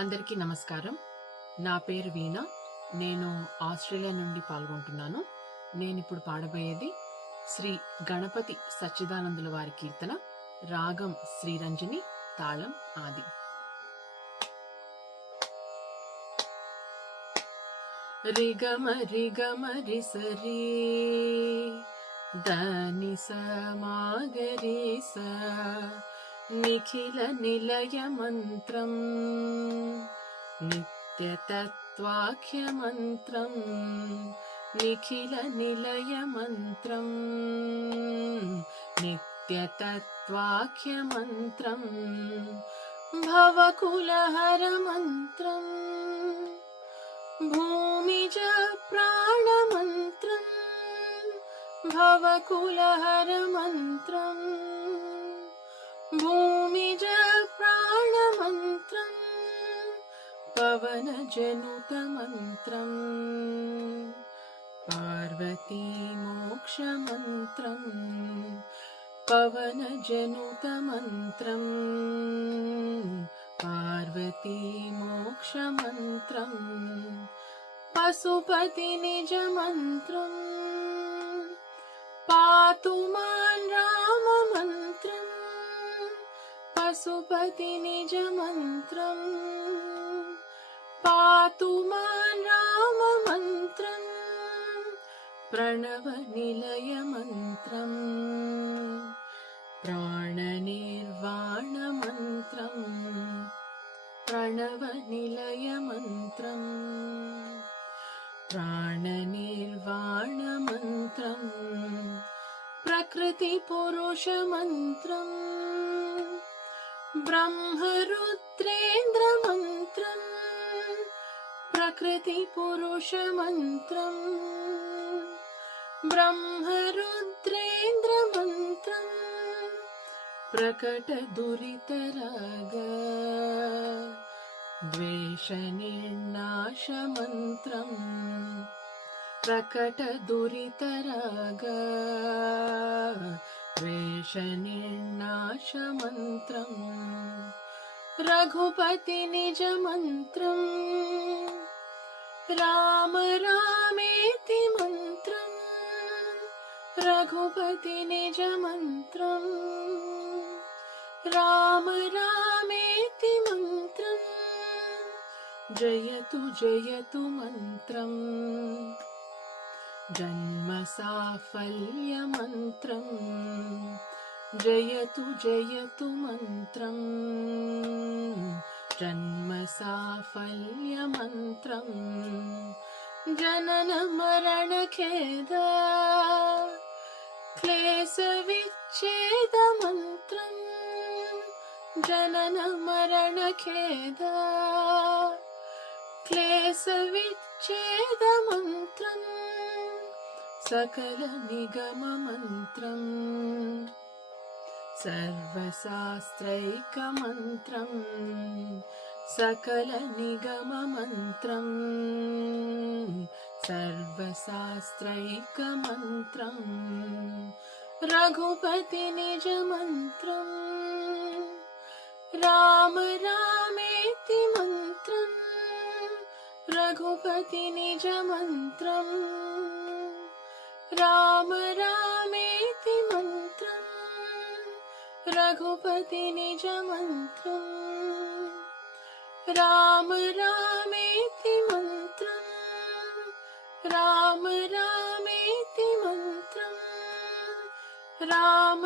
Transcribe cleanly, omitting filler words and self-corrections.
అందరికీ నమస్కారం. నా పేరు వీణ. నేను ఆస్ట్రేలియా నుండి పాల్గొంటున్నాను. నేనిప్పుడు పాడబోయేది శ్రీ గణపతి సచ్చిదానందుల వారి కీర్తన. రాగం శ్రీరంజని, తాళం ఆది. రిగమ రిగమ రిసరి దని సమాగరి స నిఖిల నిలయ మంత్రం నిత్యతత్వాఖ్య మంత్రం నిఖిల నిలయ మంత్రం నిత్యతత్వాఖ్య మంత్రం భవకులహర మంత్రం భూమిజ ప్రాణమంత్రం భవకులహర మంత్రం భూమిజ ప్రాణమంత్రం పవనజనుత మంత్రం పార్వతీ మోక్ష మంత్రం పవనజనుత మంత్రం పార్వతీ మోక్ష మంత్రం పశుపతి నిజ మంత్రం పాతు మాన్ రామ మంత్రం పశుపతి నిజ మంత్రం పాతు మాన్ రామ మంత్రం ప్రణవ నిలయ మంత్రం ప్రాణ నిర్వాణ మంత్రం ప్రణవ నిలయ మంత్రం ప్రాణ నిర్వాణ మంత్రం ప్రకృతి పురుష మంత్రం బ్రహ్మరుద్రేంద్ర మంత్రం ప్రకృతి పురుష మంత్రం బ్రహ్మరుద్రేంద్ర మంత్రం ప్రకట దురితరాగ ద్వేష నిర్నాశ మంత్రం ప్రకట దురితరాగ ద్వేష నిర్నాశ మంత్రం రఘుపతి నిజ మంత్రం రామ రామేతి మంత్రం రఘుపతి నిజ మంత్రం రామ రామేతి మంత్రం జయతు జయతు మంత్రం జన్మ సాఫల్య మంత్రం జయతు జయతు మంత్రం జన్మ సాఫల్య మంత్రం జనన మరణ ఖేద క్లేశ విచ్ఛేద మంత్రం జనన మరణ ఖేద క్లేశ విచ్ఛేద మంత్రం సకల నిగమ మంత్రం సర్వశాస్త్రైక మంత్రం సకల నిగమ మంత్రం సర్వశాస్త్రైక మంత్రం రఘుపతి నిజ మంత్రం రామ రామేతి మంత్రం రఘుపతి నిజ మంత్రం రామ రామేతి మంత్రం రఘుపతి నిజ మంత్రం రామ రామేతి మంత్రం రామ రామేతి మంత్రం రామ